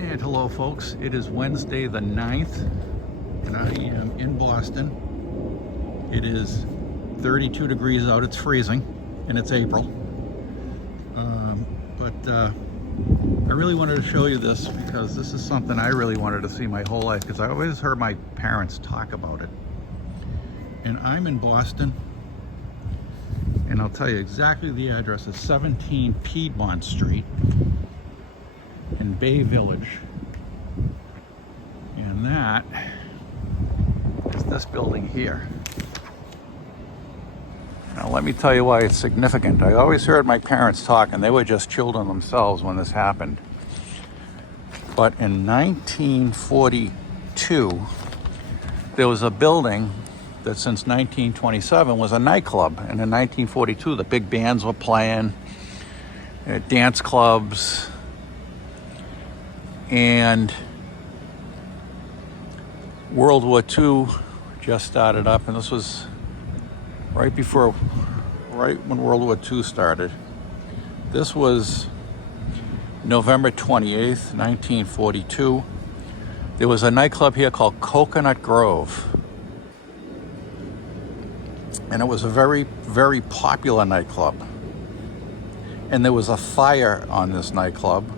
And hello folks, it is Wednesday the 9th and I am in Boston. It is 32 degrees out, it's freezing, and it's April. I really wanted to show you this because this is something I really wanted to see my whole life, because I always heard my parents talk about it. And I'm in Boston, and I'll tell you exactly the address. It's 17 Piedmont Street in Bay Village. And that is this building here. Now let me tell you why it's significant. I always heard my parents talk, and they were just children themselves when this happened. But in 1942, there was a building that since 1927 was a nightclub. And in 1942, the big bands were playing, dance clubs, and World War II just started up, and this was right when World War II started. This was November 28th, 1942. There was a nightclub here called Cocoanut Grove. And it was a very, very popular nightclub. And there was a fire on this nightclub.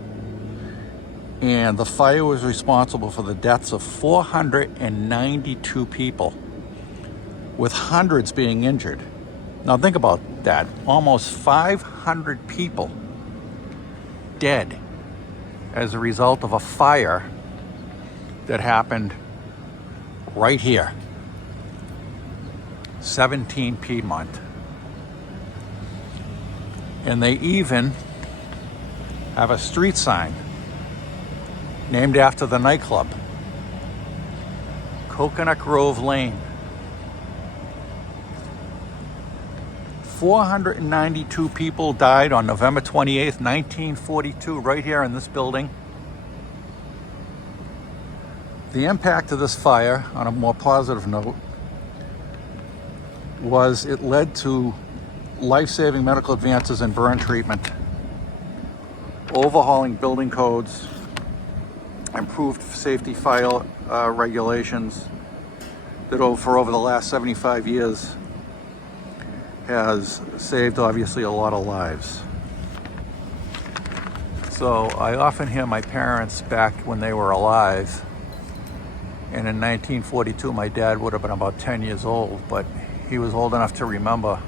And the fire was responsible for the deaths of 492 people, with hundreds being injured. Now think about that. Almost 500 people dead as a result of a fire that happened right here. 17 Piedmont. And they even have a street sign named after the nightclub. Coconut Grove Lane. 492 people died on November 28th, 1942, right here in this building. The impact of this fire, on a more positive note, was it led to life-saving medical advances in burn treatment, overhauling building codes, improved safety fire regulations that for over the last 75 years has saved obviously a lot of lives. So I often hear my parents back when they were alive, and in 1942 my dad would have been about 10 years old, but he was old enough to remember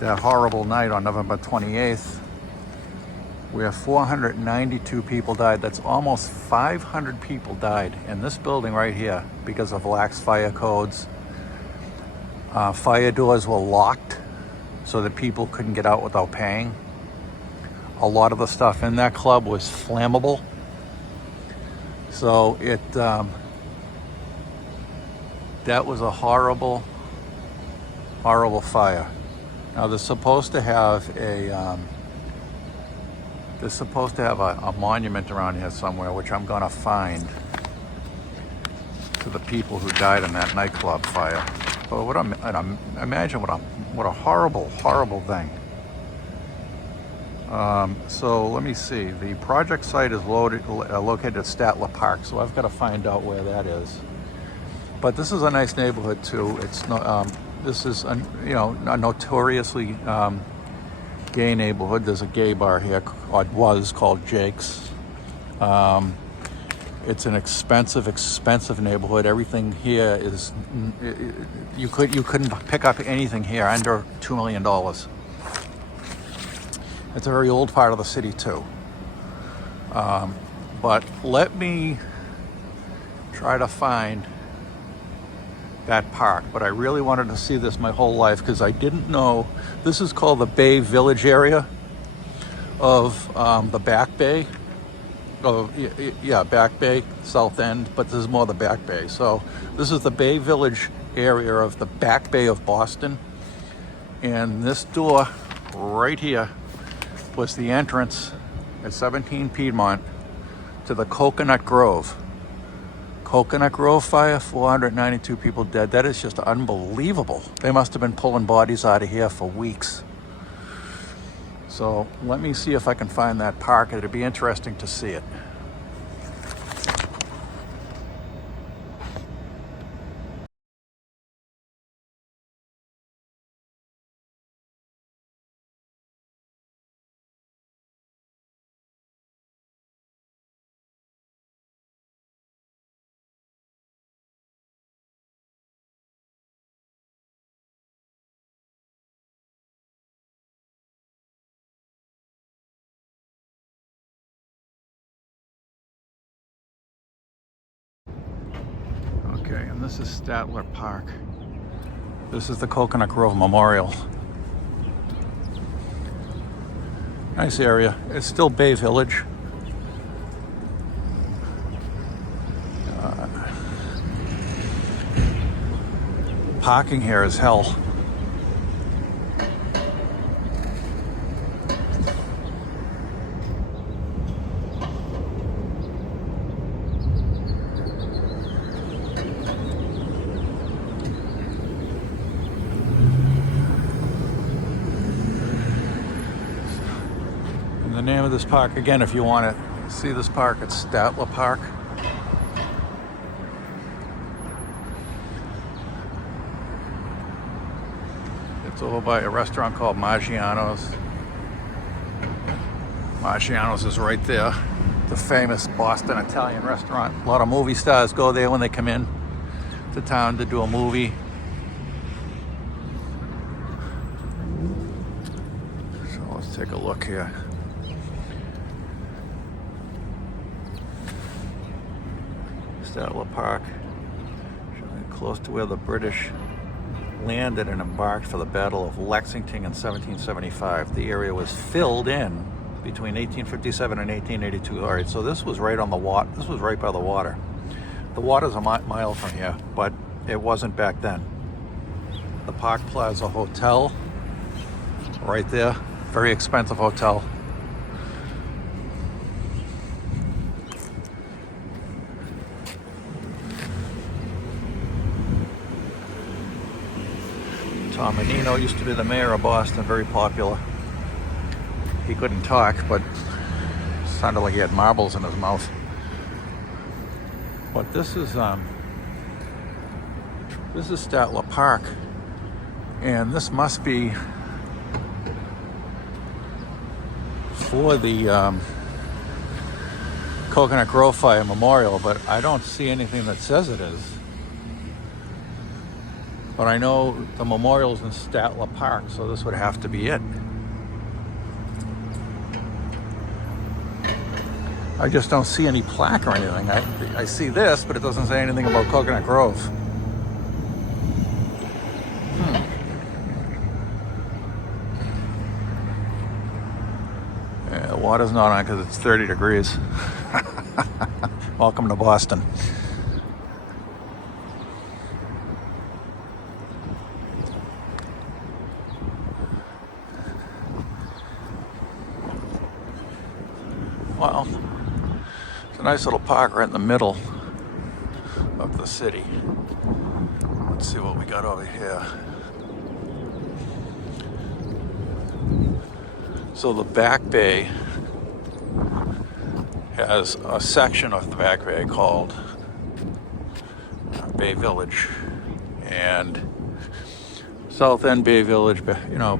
that horrible night on November 28th where 492 people died. That's almost 500 people died in this building right here because of lax fire codes. Fire doors were locked so that people couldn't get out without paying. A lot of the stuff in that club was flammable. So that was a horrible, horrible fire. Now they're supposed to have a monument around here somewhere, which I'm gonna find, to the people who died in that nightclub fire. But imagine what a horrible, horrible thing. So let me see. The project site is located at Statler Park, so I've got to find out where that is. But this is a nice neighborhood too. It's not. This is a notoriously gay neighborhood. There's a gay bar here, or it was, called Jake's. It's an expensive neighborhood. Everything here is, you couldn't pick up anything here under $2 million. It's a very old part of the city too. But let me try to find that park. But I really wanted to see this my whole life because I didn't know. This is called the Bay Village area of the Back Bay. Back Bay, South End, but this is more the Back Bay. So this is the Bay Village area of the Back Bay of Boston. And this door right here was the entrance at 17 Piedmont to the Coconut Grove. Coconut Grove fire, 492 people dead. That is just unbelievable. They must have been pulling bodies out of here for weeks. So let me see if I can find that park. It'd be interesting to see it. this is Statler Park. This is the Cocoanut Grove Memorial. Nice area. It's still Bay Village. Parking here is hell. And the name of this park, again, if you want to see this park, it's Statler Park. It's over by a restaurant called Maggiano's. Maggiano's is right there. The famous Boston Italian restaurant. A lot of movie stars go there when they come in to town to do a movie. So let's take a look here. Statler Park, close to where the British landed and embarked for the Battle of Lexington in 1775. The area was filled in between 1857 and 1882. All right, so this was right on the water. This was right by the water. The water's a mile from here, but it wasn't back then. The Park Plaza Hotel, right there, very expensive hotel. Tom Menino used to be the mayor of Boston, very popular. He couldn't talk, but sounded like he had marbles in his mouth. But this is Statler Park, and this must be for the Cocoanut Grove Fire Memorial, but I don't see anything that says it is. But I know the memorial's in Statler Park, so this would have to be it. I just don't see any plaque or anything. I see this, but it doesn't say anything about Cocoanut Grove. Yeah, the water's not on because it's 30 degrees. Welcome to Boston. Well, it's a nice little park right in the middle of the city. Let's see what we got over here. So the Back Bay has a section of the Back Bay called Bay Village, and South End Bay Village, you know,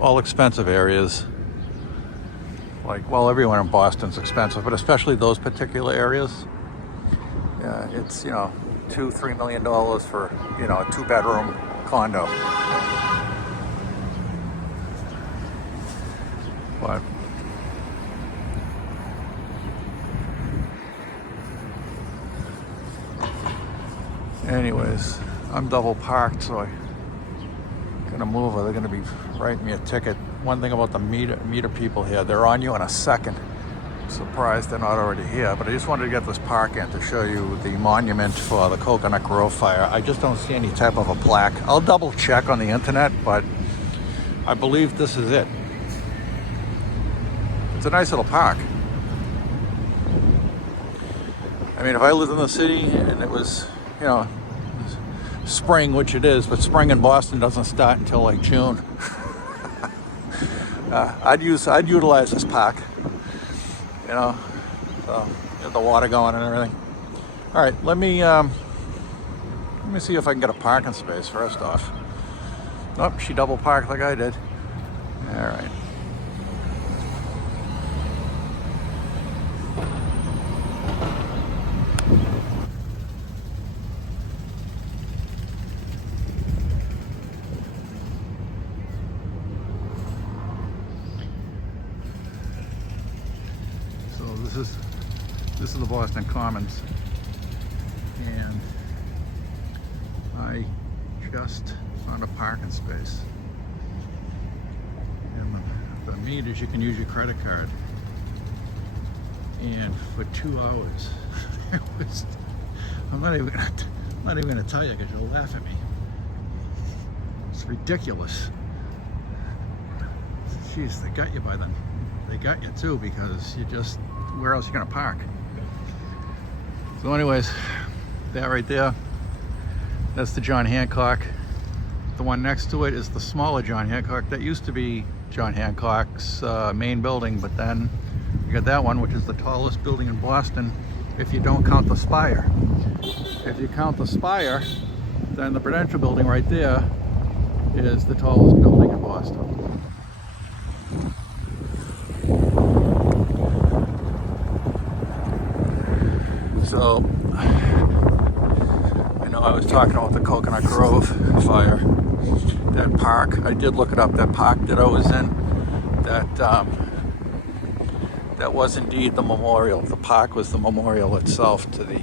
all expensive areas. Like, well, everyone in Boston's expensive, but especially those particular areas. It's, you know, $2-3 million for, you know, a 2-bedroom condo. But anyways, I'm double parked, so I'm gonna move or they're gonna be writing me a ticket. One thing about the meter people here, they're on you in a second. I'm surprised they're not already here, but I just wanted to get this park in to show you the monument for the Cocoanut Grove Fire. I just don't see any type of a plaque. I'll double check on the internet, but I believe this is it. It's a nice little park. I mean, if I lived in the city and it was, you know, spring, which it is, but spring in Boston doesn't start until like June. I'd utilize this park, you know, so get the water going and everything. All right, let me see if I can get a parking space first off. Oh, she double parked like I did. All right. This is the Boston Commons. and I just found a parking space. And the meters, you can use your credit card. And for 2 hours, it was, I'm not even gonna tell you because you'll laugh at me. It's ridiculous. Jeez, they got you by then. They got you too, because you just, where else are you gonna park? So anyways, that right there, that's the John Hancock. The one next to it is the smaller John Hancock. That used to be John Hancock's main building, but then you got that one, which is the tallest building in Boston, if you don't count the spire. If you count the spire, then the Prudential building right there is the tallest building in Boston. So, I know I was talking about the Cocoanut Grove fire, that park. I did look it up. That park that I was in, that was indeed the memorial. The park was the memorial itself to the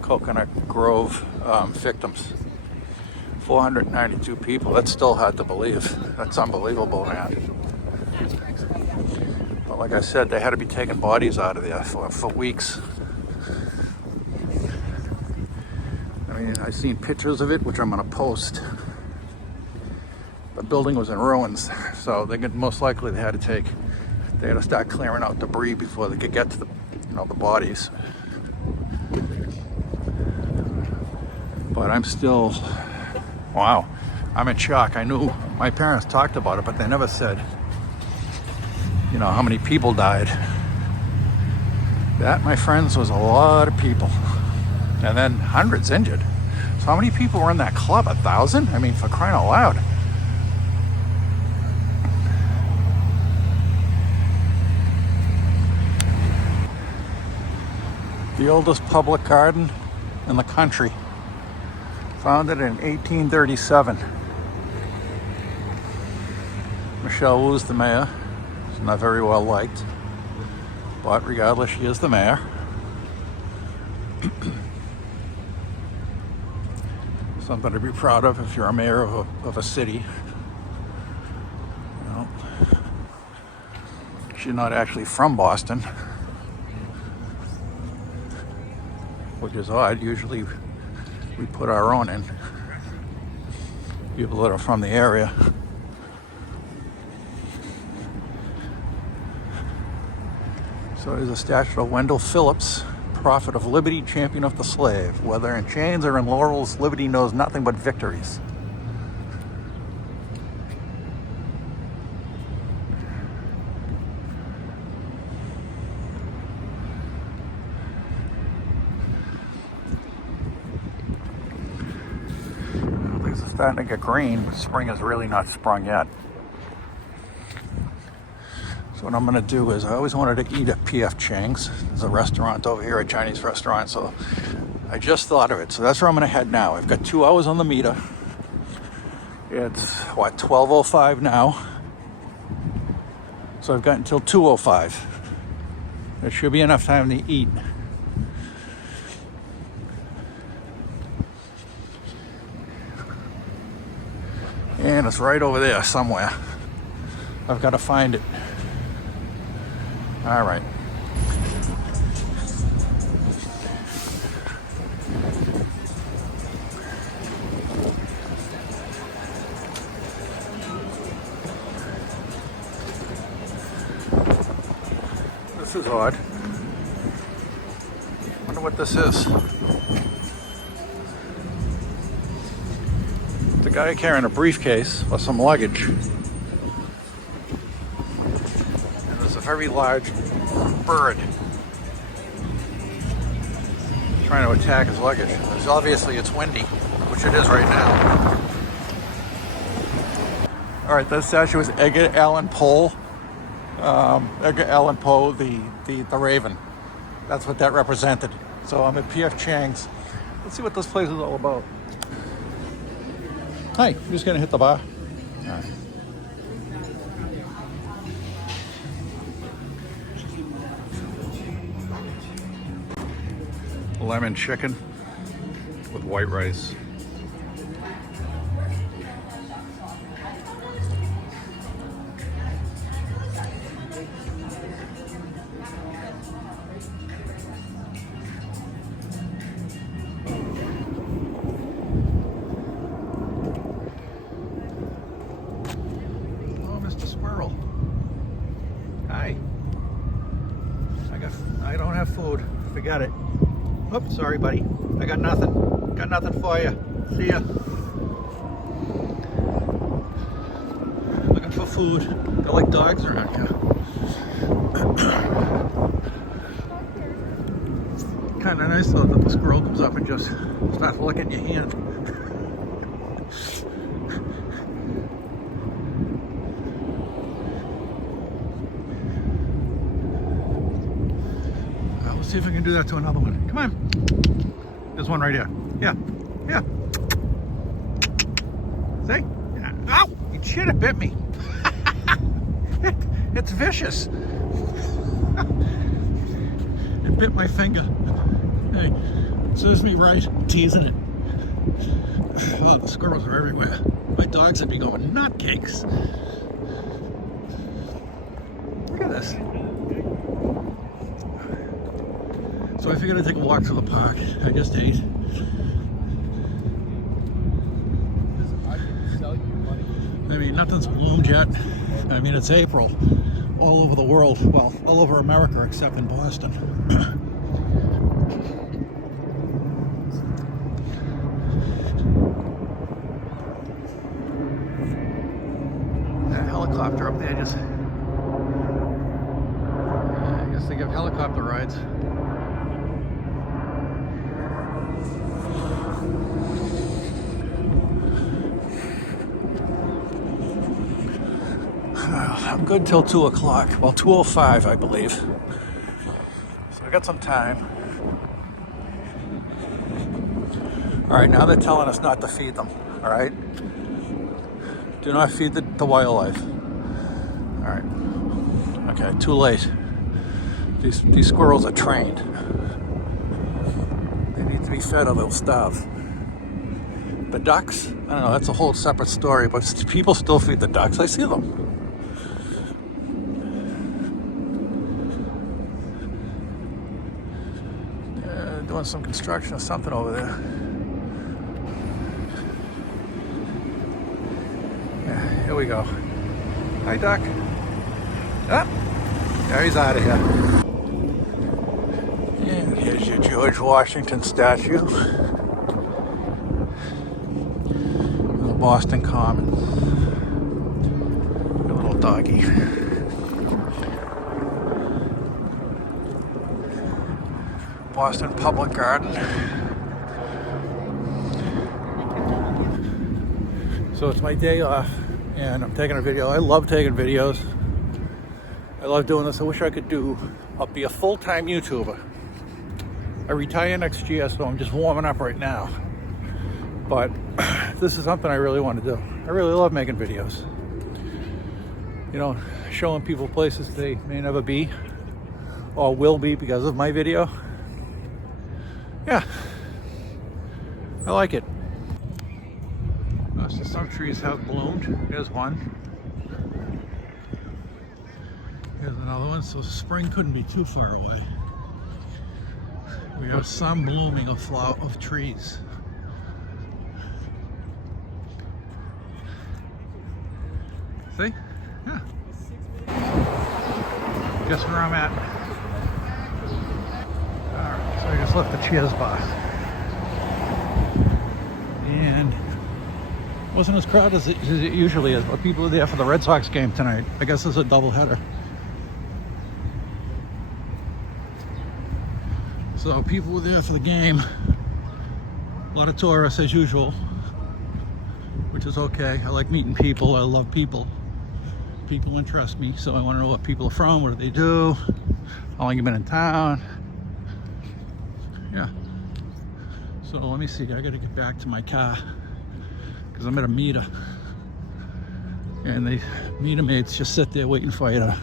Cocoanut Grove victims. 492 people. That's still hard to believe. That's unbelievable, man. But like I said, they had to be taking bodies out of there for weeks. I mean, I've seen pictures of it, which I'm going to post. The building was in ruins, so they could most likely they had to start clearing out debris before they could get to the bodies. But I'm still, wow, I'm in shock. I knew my parents talked about it, but they never said, how many people died. That, my friends, was a lot of people. And then hundreds injured. So how many people were in that club? 1,000? I mean, for crying out loud. The oldest public garden in the country. Founded in 1837. Michelle Wu's the mayor. She's not very well liked. But regardless, she is the mayor. Something to be proud of if you're a mayor of a city. She's not actually from Boston, which is odd. Usually we put our own in, people that are from the area. So there's a statue of Wendell Phillips, prophet of liberty, champion of the slave. Whether in chains or in laurels, liberty knows nothing but victories. Things are starting to get green, but spring is really not sprung yet. So what I'm going to do is, I always wanted to eat at P.F. Chang's. There's a restaurant over here, a Chinese restaurant, so I just thought of it. So that's where I'm going to head now. I've got 2 hours on the meter. It's, 12:05 now. So I've got until 2:05. There should be enough time to eat. And it's right over there somewhere. I've got to find it. All right. This is odd. Wonder what this is. The guy carrying a briefcase or some luggage. Very large bird trying to attack his luggage. Obviously it's windy, which it is right now. All right, this statue is Edgar Allan Poe. Edgar Allan Poe, the Raven. That's what that represented. So I'm at P.F. Chang's. Let's see what this place is all about. Hi, you're just gonna hit the bar? All right. Lemon chicken. white rice. Oh, Mr. Squirrel. Hi. I don't have food. Forget it. Oops, sorry, buddy. I got nothing. Got nothing for you. See ya. Looking for food. They're like dogs around here. Kind of nice though that the squirrel comes up and just starts licking your hand. Let's see if I can do that to another one. Come on. There's one right here. Yeah. Yeah. See? Yeah. Ow! You should have bit me. It's vicious. It bit my finger. Hey, serves me right. I'm teasing it. Oh, the squirrels are everywhere. My dogs would be going nutcakes. Look at this. So I figured I'd take a walk through the park. I just ate. I mean, nothing's bloomed yet. I mean, it's April all over the world. Well, all over America except in Boston. That helicopter up there just... I guess they give helicopter rides. I'm good till 2 o'clock. Well, 2:05, I believe. So I got some time. All right, now they're telling us not to feed them. All right. Do not feed the wildlife. All right. Okay, too late. These squirrels are trained. They need to be fed or they'll starve. The ducks, I don't know, that's a whole separate story, but people still feed the ducks. I see them. Doing some construction or something over there. Yeah, here we go. Hi, duck. Ah, there he's out of here. And here's your George Washington statue. The Boston Common. Your little doggy. Boston Public Garden. So it's my day off and I'm taking a video. I love taking videos. I love doing this. I wish I could be a full-time YouTuber. I retire next year, so I'm just warming up right now. But this is something I really want to do. I really love making videos. You know, showing people places they may never be or will be because of my video. Yeah, I like it. So some trees have bloomed. Here's one. Here's another one. So spring couldn't be too far away. We have some blooming of trees. See? Yeah. Guess where I'm at. Alright, so I just left the Cheers bar. And it wasn't as crowded as it usually is, but people are there for the Red Sox game tonight. I guess it's a doubleheader. So people were there for the game. A lot of tourists as usual, which is okay. I like meeting people. I love people. People interest me, so I want to know what people are from, what do they do, how long you've been in town. Yeah. So let me see, I gotta get back to my car because I'm at a meter. And the meter mates just sit there waiting for you to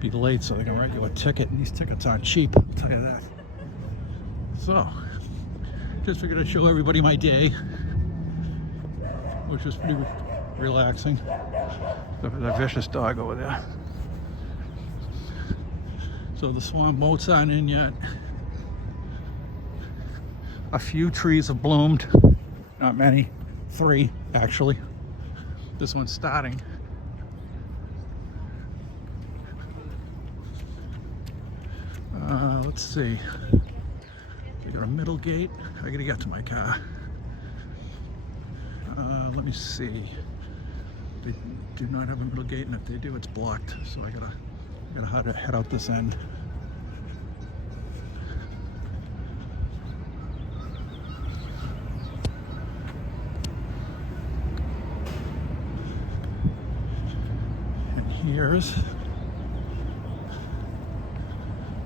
be late so they can write you a ticket. And these tickets aren't cheap, I'll tell you that. So, just figured I'd show everybody my day, which was pretty relaxing. Except for that vicious dog over there. So the swamp boats aren't in yet. A few trees have bloomed, not many, 3 actually. This one's starting. Let's see. We got a middle gate. I gotta get to my car. Let me see. They do not have a middle gate, and if they do, it's blocked. So I gotta head out this end. And here's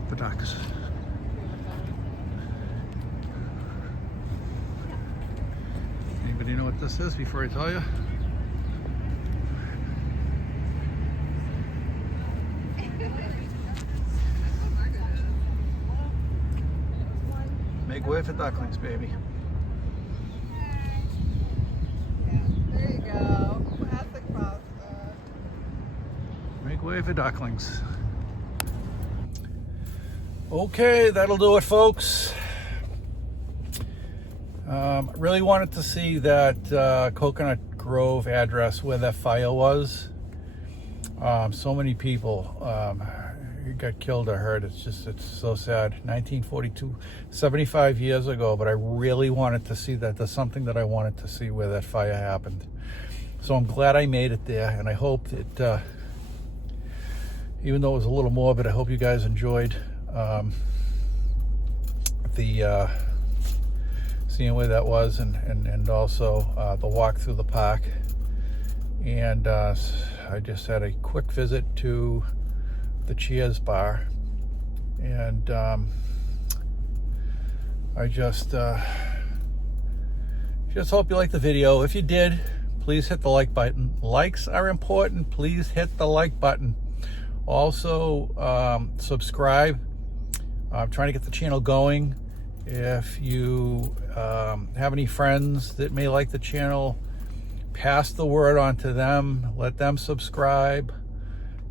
the ducks. Anybody know what this is before I tell you? Make way for ducklings, baby. There you go. Classic pasta. Make way for ducklings. Okay, that'll do it, folks. Really wanted to see that Coconut Grove address where that fire was. So many people got killed or hurt. It's so sad. 1942, 75 years ago, but I really wanted to see that. There's something that I wanted to see where that fire happened. So I'm glad I made it there, and I hope that, even though it was a little morbid, I hope you guys enjoyed the seeing where that was, and also the walk through the park. And I just had a quick visit to the Cheers bar, and I just hope you liked the video. If you did, please hit the like button. Likes are important. Please hit the like button. Also, subscribe. I'm trying to get the channel going. If you have any friends that may like the channel, pass the word on to them. Let them subscribe.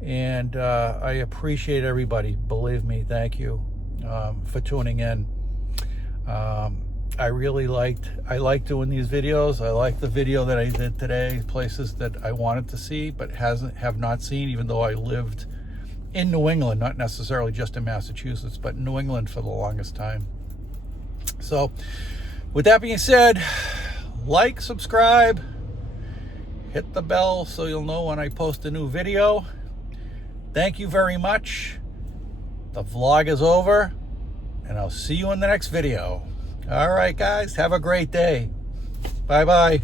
And I appreciate everybody. Believe me, thank you for tuning in. I like doing these videos. I like the video that I did today, places that I wanted to see but have not seen, even though I lived in New England, not necessarily just in Massachusetts, but New England for the longest time. So with that being said, like, subscribe, hit the bell so you'll know when I post a new video. Thank you very much. The vlog is over, and I'll see you in the next video. All right, guys, have a great day. Bye-bye.